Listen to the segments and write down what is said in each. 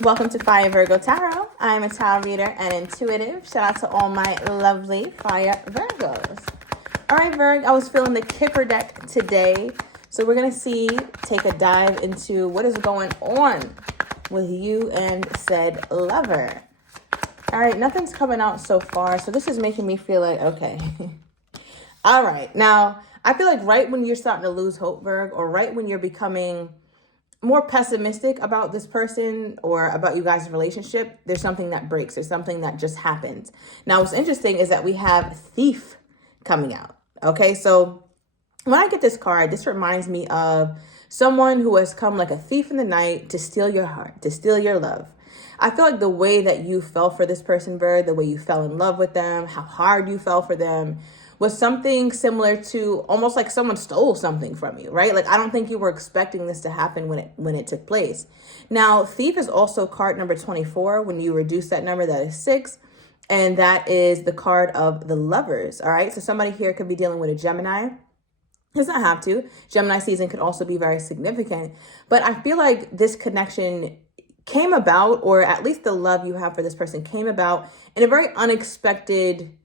Welcome to Fire Virgo Tarot. I'm a tarot reader and intuitive. Shout out to all my lovely Fire Virgos. All right, Virg, I was feeling the Kipper deck today. So we're going to take a dive into what is going on with you and said lover. All right, nothing's coming out so far. So this is making me feel like, okay. All right. Now, I feel like right when you're starting to lose hope, Virg, or right when you're becoming more pessimistic about this person or about you guys' relationship, there's something that breaks. There's something that just happens. Now, what's interesting is that we have Thief coming out. Okay, so when I get this card, this reminds me of someone who has come like a thief in the night to steal your heart, to steal your love. I feel like the way that you fell for this person, Bird, the way you fell in love with them, how hard you fell for them, was something similar to almost like someone stole something from you, right? Like, I don't think you were expecting this to happen when it took place. Now, Thief is also card number 24. When you reduce that number, that is 6. And that is the card of the Lovers, all right? So somebody here could be dealing with a Gemini. Does not have to. Gemini season could also be very significant. But I feel like this connection came about, or at least the love you have for this person came about in a very unexpected,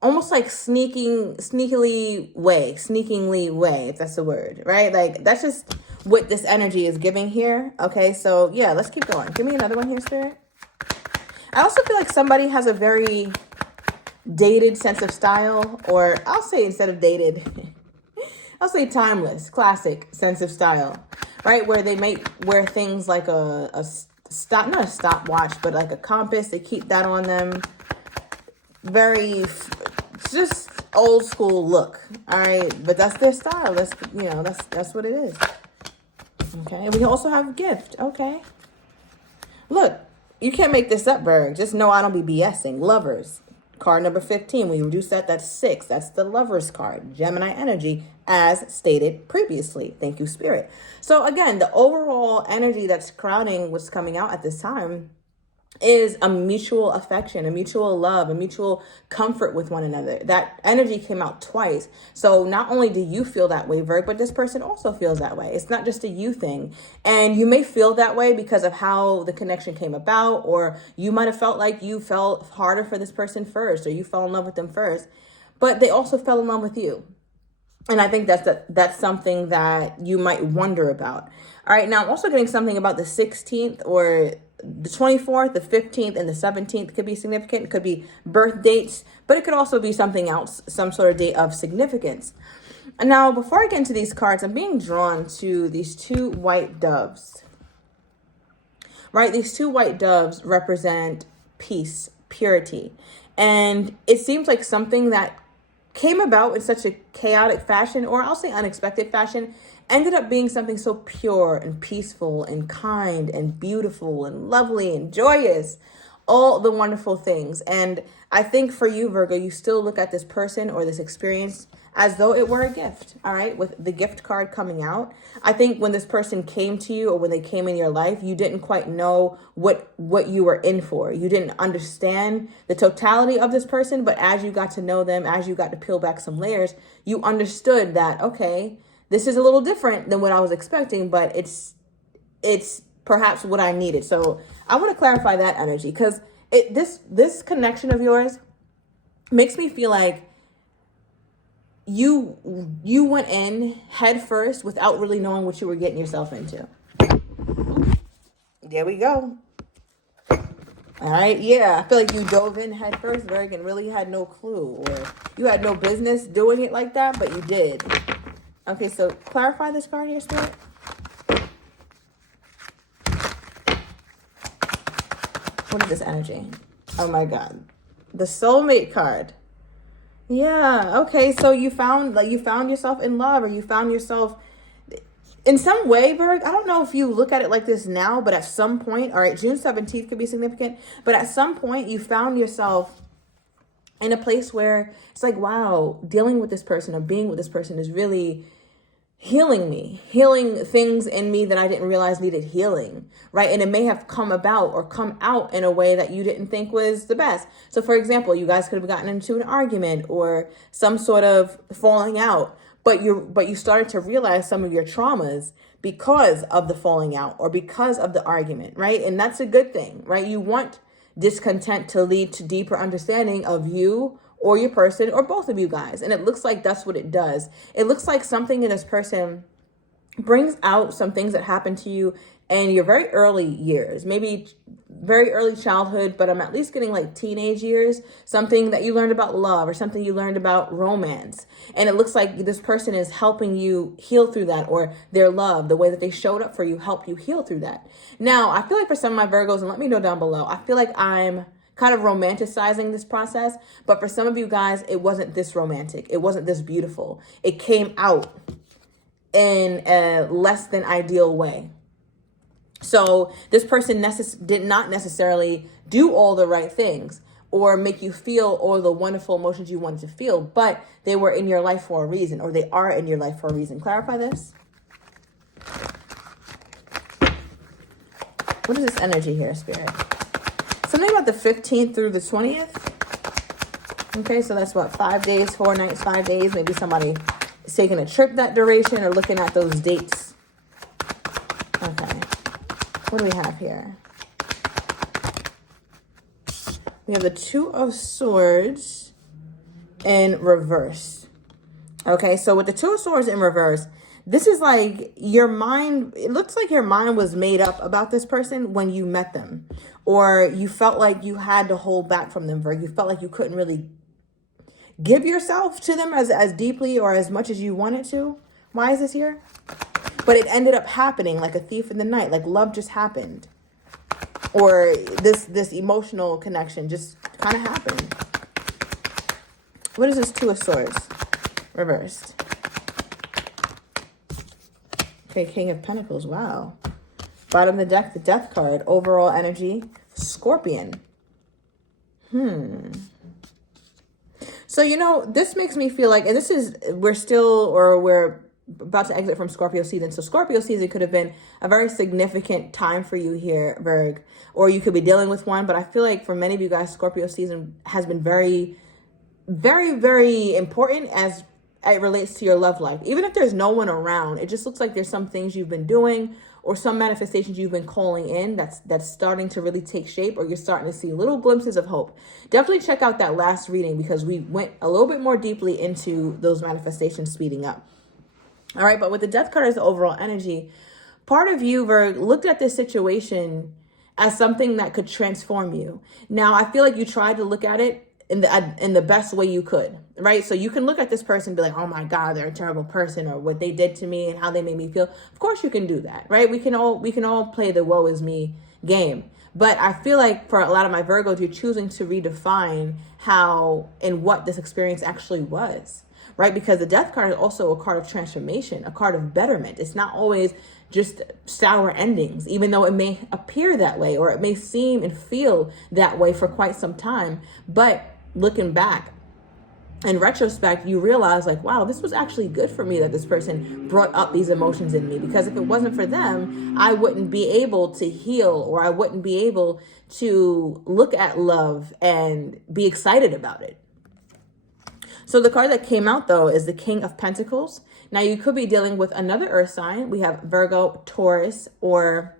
almost like sneakingly way, if that's the word, right? Like, that's just what this energy is giving here. Okay, so yeah, let's keep going. Give me another one here, Spirit. I also feel like somebody has a very dated sense of style, or I'll say instead of dated, I'll say timeless, classic sense of style, right? Where they might wear things like a stop, not a stopwatch, but like a compass. They keep that on them. Very just old school look. All right. But that's their style. That's, that's what it is. Okay. And we also have a gift. Okay. Look, you can't make this up, Berg. Just know I don't be BSing. Lovers. Card number 15. When you reduce that, that's 6. That's the Lovers card. Gemini energy, as stated previously. Thank you, Spirit. So again, the overall energy that's crowning what's coming out at this time is a mutual affection, a mutual love, a mutual comfort with one another. That energy came out twice. So not only do you feel that way, Virg, but this person also feels that way. It's not just a you thing. And you may feel that way because of how the connection came about, or you might have felt like you fell harder for this person first, or you fell in love with them first, but they also fell in love with you. And I think that's something that you might wonder about. All right, now I'm also getting something about the 16th, or the 24th, the 15th, and the 17th could be significant. It could be birth dates, but it could also be something else, some sort of date of significance. And now, before I get into these cards, I'm being drawn to these 2 white doves. Right? These 2 white doves represent peace, purity. And it seems like something that came about in such a chaotic fashion, or I'll say unexpected fashion, ended up being something so pure and peaceful and kind and beautiful and lovely and joyous, all the wonderful things. And I think for you, Virgo, you still look at this person or this experience as though it were a gift, all right, with the gift card coming out. I think when this person came to you, or when they came in your life, you didn't quite know what you were in for. You didn't understand the totality of this person, but as you got to know them, as you got to peel back some layers, you understood that, okay, this is a little different than what I was expecting, but it's perhaps what I needed. So I want to clarify that energy, because this connection of yours makes me feel like you went in head first without really knowing what you were getting yourself into. There we go. All right. Yeah. I feel like you dove in head first, Virg, and really had no clue, or you had no business doing it like that, but you did. Okay. So clarify this card here, Spirit. What is this energy? Oh my God. The soulmate card. Yeah. Okay. So you found yourself in love, or you found yourself in some way, Berg. I don't know if you look at it like this now, but at some point, all right, June 17th could be significant, but at some point you found yourself in a place where it's like, wow, dealing with this person or being with this person is really healing me, healing things in me that I didn't realize needed healing, right? And it may have come about or come out in a way that you didn't think was the best. So for example, you guys could have gotten into an argument or some sort of falling out, but you started to realize some of your traumas because of the falling out or because of the argument, right? And that's a good thing, right? You want discontent to lead to deeper understanding of you or your person or both of you guys. And it looks like that's what it does. It looks like something in this person brings out some things that happened to you in your very early years, maybe very early childhood, but I'm at least getting like teenage years, something that you learned about love or something you learned about romance. And it looks like this person is helping you heal through that, or their love, the way that they showed up for you, helped you heal through that. Now, I feel like for some of my Virgos, and let me know down below, I feel like I'm kind of romanticizing this process, but for some of you guys, it wasn't this romantic. It wasn't this beautiful. It came out in a less than ideal way. So this person did not necessarily do all the right things or make you feel all the wonderful emotions you wanted to feel, but they were in your life for a reason, or they are in your life for a reason. Clarify this. What is this energy here, Spirit? Something about the 15th through the 20th. Okay, so that's what, 5 days, 4 nights, 5 days. Maybe somebody is taking a trip that duration or looking at those dates. Okay. What do we have here? We have the Two of Swords in reverse. Okay, so with the Two of Swords in reverse, this is like your mind, it looks like your mind was made up about this person when you met them. Or you felt like you had to hold back from them, Virgo. You felt like you couldn't really give yourself to them as deeply or as much as you wanted to. Why is this here? But it ended up happening like a thief in the night, like love just happened. Or this emotional connection just kind of happened. What is this Two of Swords reversed? Okay, King of Pentacles, wow. Bottom of the deck, the Death card, overall energy, Scorpion. So, you know, this makes me feel like, and this is, we're about to exit from Scorpio season. So Scorpio season could have been a very significant time for you here, Virg, or you could be dealing with one. But I feel like for many of you guys, Scorpio season has been very, very, very important as it relates to your love life. Even if there's no one around, it just looks like there's some things you've been doing or some manifestations you've been calling in that's starting to really take shape, or you're starting to see little glimpses of hope. Definitely check out that last reading because we went a little bit more deeply into those manifestations speeding up. All right, but with the Death card as the overall energy, part of you, Virg, looked at this situation as something that could transform you. Now, I feel like you tried to look at it in the best way you could, right? So you can look at this person and be like, oh my God, they're a terrible person, or what they did to me and how they made me feel. Of course you can do that, right? We can all play the woe is me game. But I feel like for a lot of my Virgos, you're choosing to redefine how and what this experience actually was, right? Because the Death card is also a card of transformation, a card of betterment. It's not always just sour endings, even though it may appear that way, or it may seem and feel that way for quite some time. But looking back in retrospect, you realize like, wow, this was actually good for me that this person brought up these emotions in me, because if it wasn't for them, I wouldn't be able to heal, or I wouldn't be able to look at love and be excited about it. So the card that came out though is the King of Pentacles. Now you could be dealing with another earth sign. We have Virgo, Taurus, or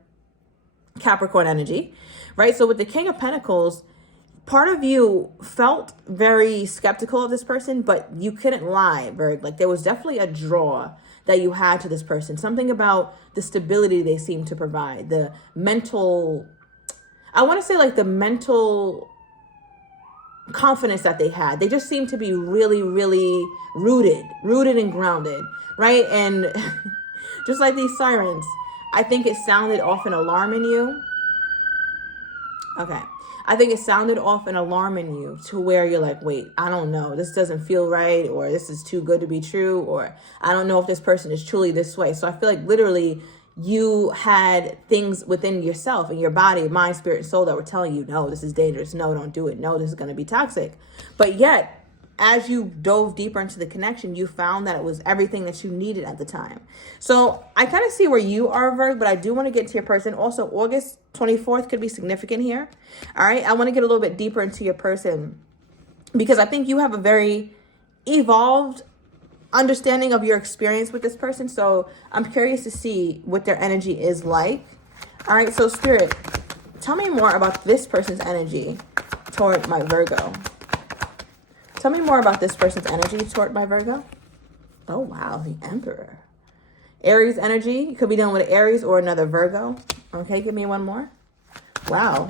Capricorn energy, right? So with the King of Pentacles, part of you felt very skeptical of this person, but you couldn't lie, Virg. Like there was definitely a draw that you had to this person. Something about the stability they seemed to provide, the mental, I want to say like the mental confidence that they had. They just seemed to be really, really rooted and grounded, right? And just like these sirens, I think it sounded off an alarm in you. Okay. I think it sounded off an alarm in you to where you're like, wait, I don't know. This doesn't feel right, or this is too good to be true, or I don't know if this person is truly this way. So I feel like literally you had things within yourself and your body, mind, spirit, and soul that were telling you, no, this is dangerous. No, don't do it. No, this is going to be toxic. But yet, as you dove deeper into the connection, you found that it was everything that you needed at the time. So I kind of see where you are, Virg, but I do want to get to your person. Also, August 24th could be significant here. All right. I want to get a little bit deeper into your person because I think you have a very evolved understanding of your experience with this person. So I'm curious to see what their energy is like. All right, so Spirit, tell me more about this person's energy toward my Virgo. Tell me more about this person's energy toward my Virgo. Oh, wow, the Emperor. Aries energy. You could be dealing with Aries or another Virgo. Okay, give me one more. Wow.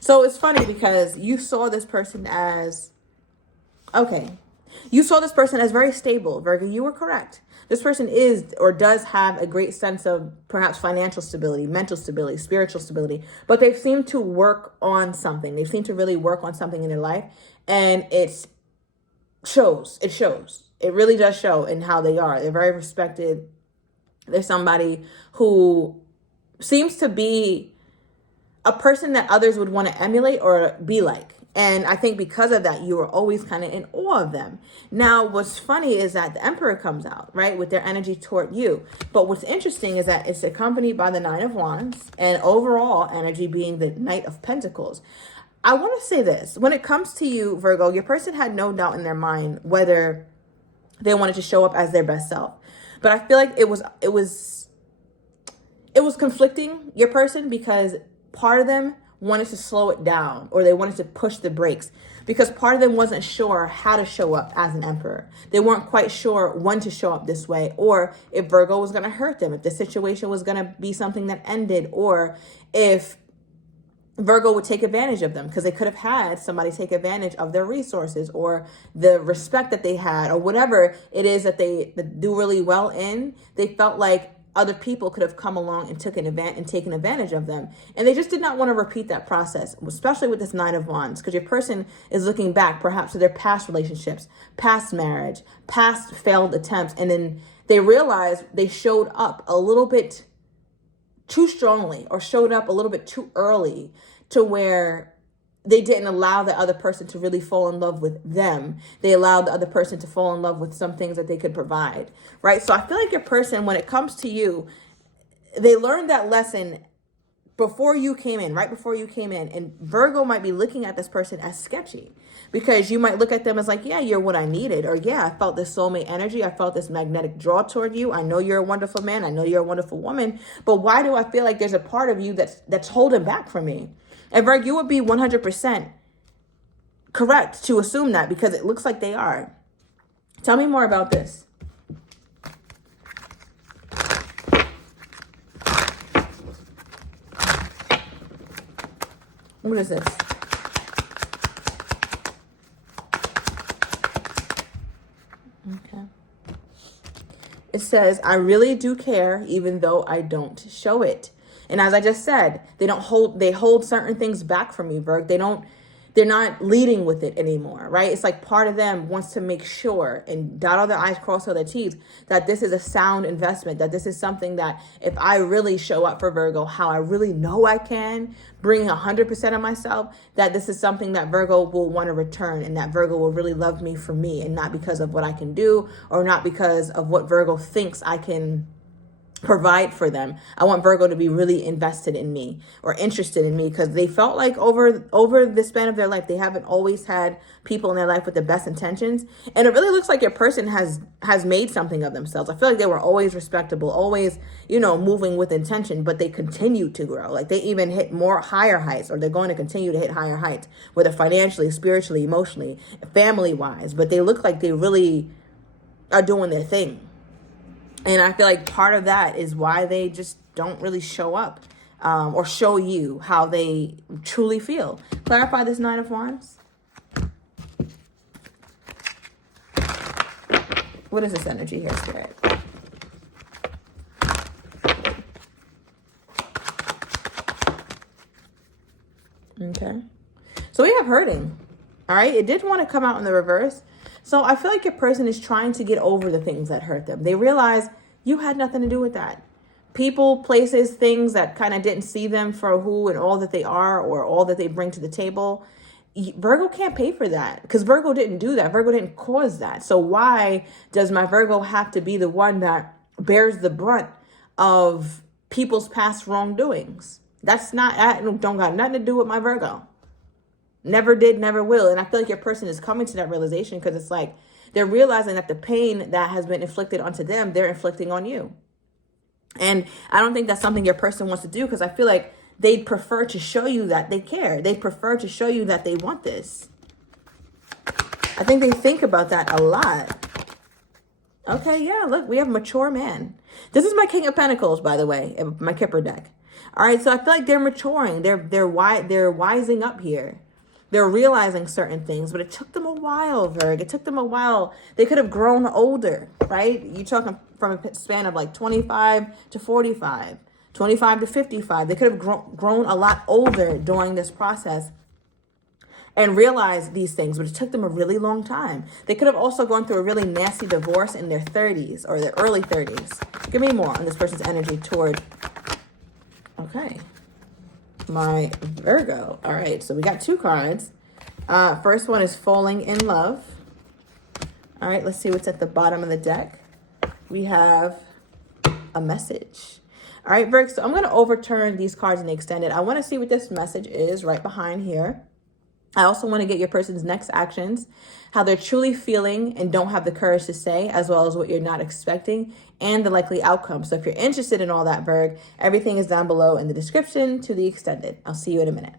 So it's funny because you saw this person as, okay, you saw this person as very stable, Virgo. You were correct. This person is or does have a great sense of perhaps financial stability, mental stability, spiritual stability, but they've seemed to work on something. They seem to really work on something in their life, and it shows. It shows. It really does show in how they are. They're very respected. They're somebody who seems to be a person that others would want to emulate or be like. And I think because of that, you were always kind of in awe of them. Now, what's funny is that the Emperor comes out, right, with their energy toward you. But what's interesting is that it's accompanied by the Nine of Wands and overall energy being the Knight of Pentacles. I want to say this. When it comes to you, Virgo, your person had no doubt in their mind whether they wanted to show up as their best self. But I feel like it was conflicting, your person, because part of them wanted to slow it down, or they wanted to push the brakes, because part of them wasn't sure how to show up as an Emperor. They weren't quite sure when to show up this way, or if Virgo was going to hurt them, if the situation was going to be something that ended, or if Virgo would take advantage of them, because they could have had somebody take advantage of their resources or the respect that they had, or whatever it is that they do really well in. They felt like other people could have come along and taken advantage of them. And they just did not want to repeat that process, especially with this Nine of Wands, because your person is looking back perhaps to their past relationships, past marriage, past failed attempts. And then they realized they showed up a little bit too strongly or showed up a little bit too early to where they didn't allow the other person to really fall in love with them. They allowed the other person to fall in love with some things that they could provide, right? So I feel like your person, when it comes to you, they learned that lesson before you came in, right before you came in. And Virgo might be looking at this person as sketchy, because you might look at them as like, yeah, you're what I needed. Or yeah, I felt this soulmate energy. I felt this magnetic draw toward you. I know you're a wonderful man. I know you're a wonderful woman. But why do I feel like there's a part of you that's holding back from me? And Virgo, you would be 100% correct to assume that, because it looks like they are. Tell me more about this. What is this? Okay. It says, I really do care, even though I don't show it. And as I just said, they hold certain things back from you, Virg. They're not leading with it anymore, right? It's like part of them wants to make sure and dot all their I's, cross all their T's, that this is a sound investment, that this is something that if I really show up for Virgo, how I really know I can, bring 100% of myself, that this is something that Virgo will want to return, and that Virgo will really love me for me, and not because of what I can do, or not because of what Virgo thinks I can provide for them. I want Virgo to be really invested in me or interested in me, because they felt like over the span of their life, they haven't always had people in their life with the best intentions. And it really looks like your person has made something of themselves. I feel like they were always respectable, always, moving with intention, but they continue to grow. Like they even hit more higher heights, or they're going to continue to hit higher heights, whether financially, spiritually, emotionally, family wise, but they look like they really are doing their thing. And I feel like part of that is why they just don't really show up or show you how they truly feel. Clarify this Nine of Wands. What is this energy here, Spirit? Okay. So we have hurting. All right. It did want to come out in the reverse. So I feel like your person is trying to get over the things that hurt them. They realize you had nothing to do with that. People, places, things that kind of didn't see them for who and all that they are, or all that they bring to the table. Virgo can't pay for that, because Virgo didn't do that. Virgo didn't cause that. So why does my Virgo have to be the one that bears the brunt of people's past wrongdoings? That don't got nothing to do with my Virgo. Never did, never will. And I feel like your person is coming to that realization because it's like they're realizing that the pain that has been inflicted onto them, they're inflicting on you. And I don't think that's something your person wants to do because I feel like they'd prefer to show you that they care. They'd prefer to show you that they want this. I think they think about that a lot. Okay, yeah, look, we have a mature man. This is my King of Pentacles, by the way, my Kipper deck. All right, so I feel like they're maturing. They're wising up here. They're realizing certain things, but it took them a while, Virg. It took them a while. They could have grown older, right? You're talking from a span of like 25 to 45, 25 to 55. They could have grown a lot older during this process and realized these things, but it took them a really long time. They could have also gone through a really nasty divorce in their 30s or their early 30s. Give me more on this person's energy toward, okay, my Virgo. All right, so we got 2 cards. First one is Falling in Love. All right, let's see what's at the bottom of the deck. We have a message. All right, Virgo, so I'm going to overturn these cards in the extended. I want to see what this message is right behind here. I also want to get your person's next actions, how they're truly feeling and don't have the courage to say, as well as what you're not expecting and the likely outcome. So if you're interested in all that, Virg, everything is down below in the description to the extended. I'll see you in a minute.